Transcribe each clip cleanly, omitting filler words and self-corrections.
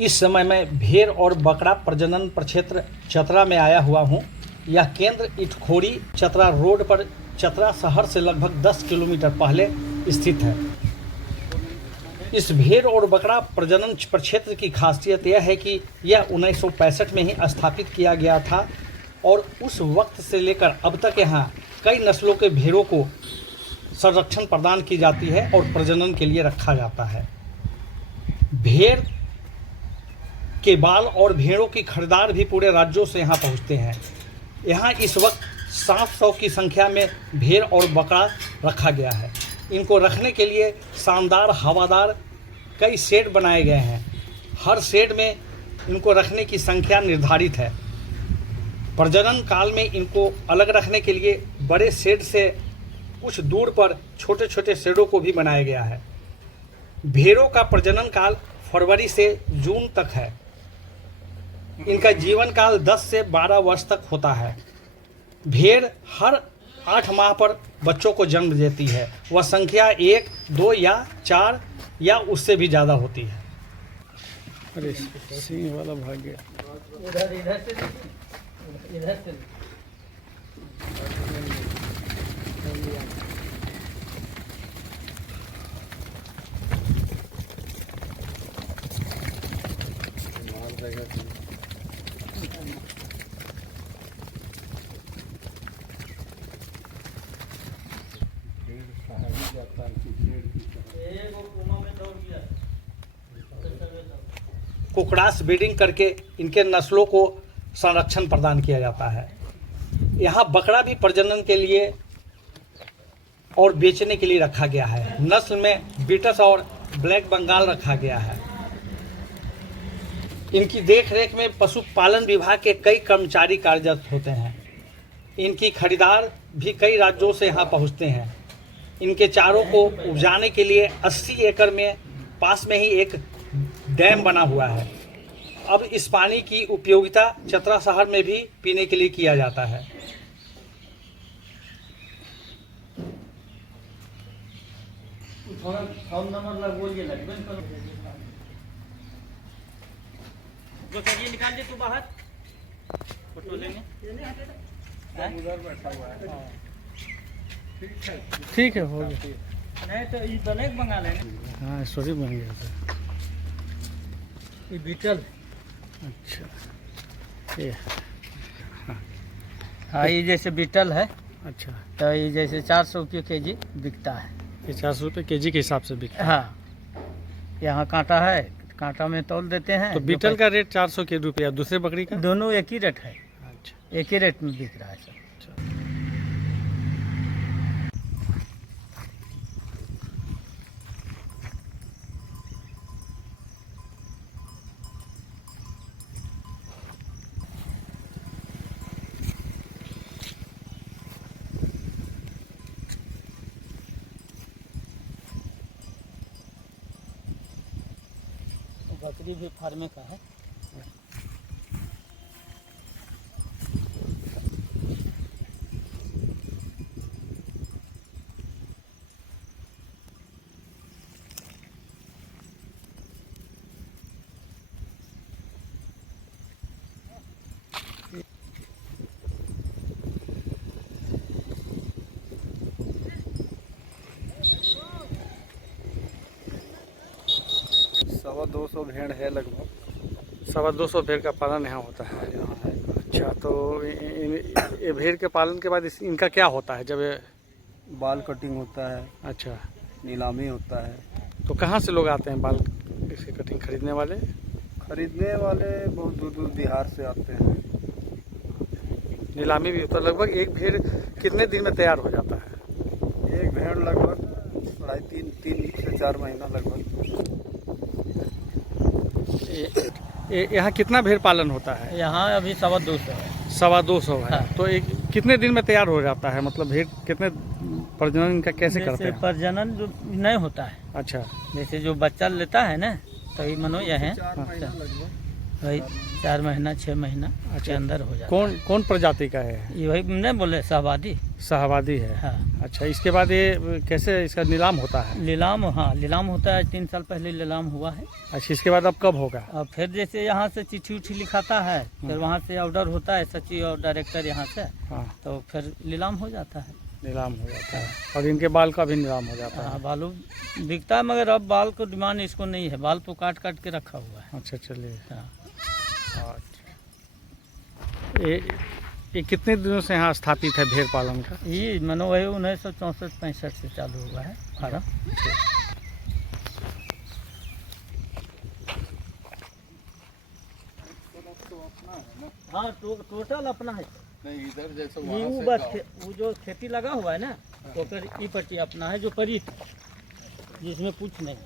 इस समय मैं भेड़ और बकरा प्रजनन प्रक्षेत्र चतरा में आया हुआ हूँ। यह केंद्र इटखोरी चतरा रोड पर चतरा शहर से लगभग 10 किलोमीटर पहले स्थित है। इस भेड़ और बकरा प्रजनन प्रक्षेत्र की खासियत यह है कि यह 1965 में ही स्थापित किया गया था और उस वक्त से लेकर अब तक यहाँ कई नस्लों के भेड़ों को संरक्षण प्रदान की जाती है और प्रजनन के लिए रखा जाता है। भेड़ के बाल और भेड़ों की खरीदार भी पूरे राज्यों से यहाँ पहुँचते हैं। यहाँ इस वक्त 700 की संख्या में भेड़ और बकरा रखा गया है। इनको रखने के लिए शानदार हवादार कई शेड बनाए गए हैं। हर शेड में इनको रखने की संख्या निर्धारित है। प्रजनन काल में इनको अलग रखने के लिए बड़े शेड से कुछ दूर पर छोटे छोटे शेडों को भी बनाया गया है। भेड़ों का प्रजनन काल फरवरी से जून तक है। इनका जीवन काल 10 से 12 वर्ष तक होता है। भेड़ हर 8 माह पर बच्चों को जन्म देती है। वह संख्या 1, 2 या 4 या उससे भी ज़्यादा होती है। अरे सिंह वाला भाग गया। इधर से कुकड़ास ब्रीडिंग करके इनके नस्लों को संरक्षण प्रदान किया जाता है। यहाँ बकरा भी प्रजनन के लिए और बेचने के लिए रखा गया है। नस्ल में बीटस और ब्लैक बंगाल रखा गया है। इनकी देखरेख में पशुपालन विभाग के कई कर्मचारी कार्यरत होते हैं। इनकी खरीदार भी कई राज्यों से यहाँ पहुँचते हैं। इनके चारों को उपजाने के लिए 80 एकड़ में पास में ही एक डैम बना हुआ है। अब इस पानी की उपयोगिता चतरा शहर में भी पीने के लिए किया जाता है। निकाल दे तू बाहर, फोटो लेंगे। ठीक है, हो गया। नहीं तो ये ब्लैक बंगाल है ना। हाँ, सॉरी बन गया था। ये बीटल। अच्छा, ये हाँ, ये जैसे बीटल है अच्छा, तो ये जैसे 400 रुपये केजी बिकता है। ये 400 रुपये केजी के हिसाब से बिकता है। हाँ, यहाँ कांटा है, कांटा में तौल देते हैं। तो बीटल का रेट 400 के रुपया, दूसरे बकरी का दोनों एक ही रेट है। अच्छा, एक ही रेट में बिक रहा है सब। बकरी भी फार्मे का है। सवा 200 भेड़ है लगभग। 225 भेड़ का पालन यहाँ होता है। अच्छा, तो ये भेड़ के पालन के बाद इनका क्या होता है? जब ये बाल कटिंग होता है, अच्छा, नीलामी होता है। तो कहाँ से लोग आते हैं बाल इसकी कटिंग खरीदने वाले? खरीदने वाले बहुत दूर दूर बिहार से आते हैं। नीलामी भी होता है। लगभग एक भेड़ कितने दिन में तैयार हो जाता है? एक भेड़ लगभग 3 से 4 महीना लगभग। यहाँ कितना भेड़ पालन होता है? यहाँ अभी 250 है। 225 है। हाँ। तो एक कितने दिन में तैयार हो जाता है? मतलब भेड़ कितने प्रजनन इनका कैसे करते हैं? प्रजनन जो नहीं होता है, अच्छा, जैसे जो बच्चा लेता है ना, तभी मनो यह है 4 महीना लगभग। वही 4 महीना 6 महीना के अंदर हो जाता कौन प्रजाति का है? है। ये वही नहीं बोले शाहवादी। शाहबादी है। हाँ अच्छा, इसके बाद ये कैसे इसका नीलाम होता है? नीलाम, हाँ नीलाम होता है, 3 साल पहले नीलाम हुआ है। अच्छा, इसके बाद अब कब होगा? और फिर जैसे यहाँ से चिट्ठी उठी लिखाता है, फिर वहाँ से ऑर्डर होता है सचिव और डायरेक्टर यहाँ से, हाँ, तो फिर नीलाम हो जाता है। नीलाम हो जाता है। और इनके बाल का भी नीलाम हो जाता है। हाँ बालू बिकता है, मगर अब बाल को डिमांड इसको नहीं है, बाल तो काट काट के रखा हुआ है। अच्छा, चलिए। हाँ। अच्छा, ये कितने दिनों से यहाँ स्थापित है भेड़ पालन का? ये मनो वही 1964-65 से चालू हुआ है फार्म। हाँ टोटल अपना है। नहीं इधर जैसे ये वो बस वो जो खेती लगा हुआ है ना, तो फिर ये पट्टी अपना है जो परी थी, जिसमें कुछ नहीं।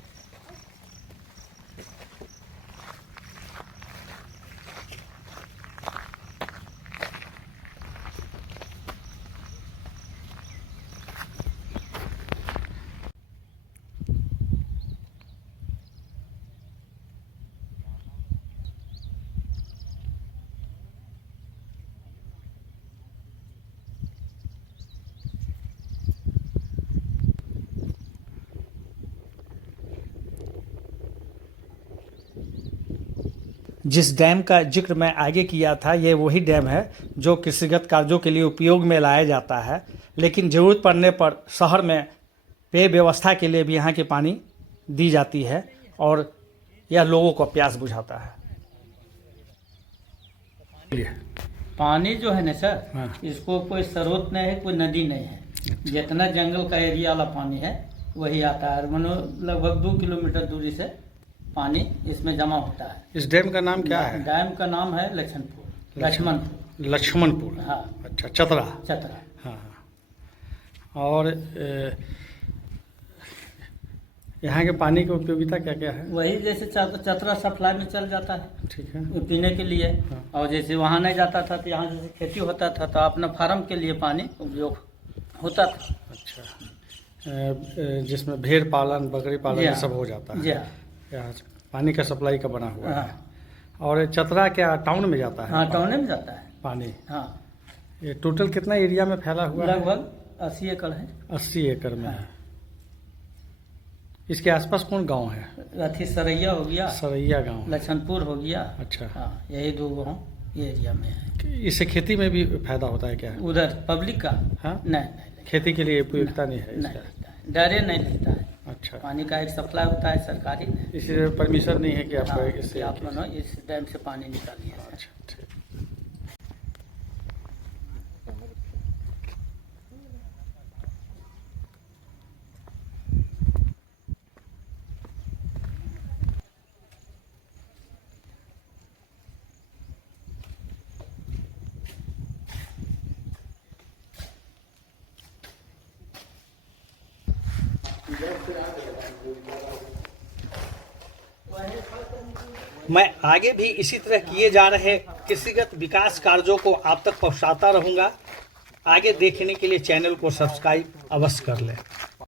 जिस डैम का जिक्र मैं आगे किया था, ये वही डैम है जो कृषिगत कार्यों के लिए उपयोग में लाया जाता है, लेकिन ज़रूरत पड़ने पर शहर में पेय व्यवस्था के लिए भी यहाँ की पानी दी जाती है और यह लोगों को प्यास बुझाता है। पानी जो है ना सर, हाँ। इसको कोई स्रोत नहीं है, कोई नदी नहीं है। जितना जंगल का एरिया वाला पानी है वही आता है। मनो लगभग 2 किलोमीटर दूरी से पानी इसमें जमा होता है। इस डैम का नाम क्या है? डैम का नाम है लक्ष्मणपुर। लक्ष्मणपुर। हाँ अच्छा, चतरा। चतरा। हाँ, और यहाँ के पानी की उपयोगिता क्या क्या है? वही जैसे चतरा सप्लाई में चल जाता है ठीक है। पीने के लिए। हाँ। और जैसे वहाँ नहीं जाता था तो यहाँ जैसे खेती होता था तो अपना फार्म के लिए पानी उपयोग होता था। अच्छा, जिसमें भेड़ पालन, बकरी पालन जी ये हाँ। सब हो जाता जी है। हाँ। यहाँ पानी का सप्लाई का बना हुआ है। हाँ और चतरा क्या टाउन में जाता है? हाँ टाउन में जाता है। पानी हाँ ये टोटल कितना एरिया में फैला हुआ है? लगभग 80 एकड़ है। 80 एकड़ में है। इसके आसपास कौन गांव है? अथी सरैया हो गया, सरैया गांव। लखनपुर हो गया। अच्छा, हाँ यही 2 गाँव ये एरिया में है। इससे खेती में भी फायदा होता है क्या? उधर पब्लिक का हाँ, नहीं खेती के लिए उपयोगिता नहीं है नहीं इसका? लगता है, डरे नहीं लगता है। अच्छा, पानी का एक सप्लाई होता है सरकारी में। इसलिए परमिशन नहीं है कि आप हाँ, इससे कि आप लोग इस डैम से पानी निकालिए। अच्छा, ठीक। मैं आगे भी इसी तरह किए जा रहे कृषिगत विकास कार्यों को आप तक पहुंचाता रहूंगा। आगे देखने के लिए चैनल को सब्सक्राइब अवश्य कर लें।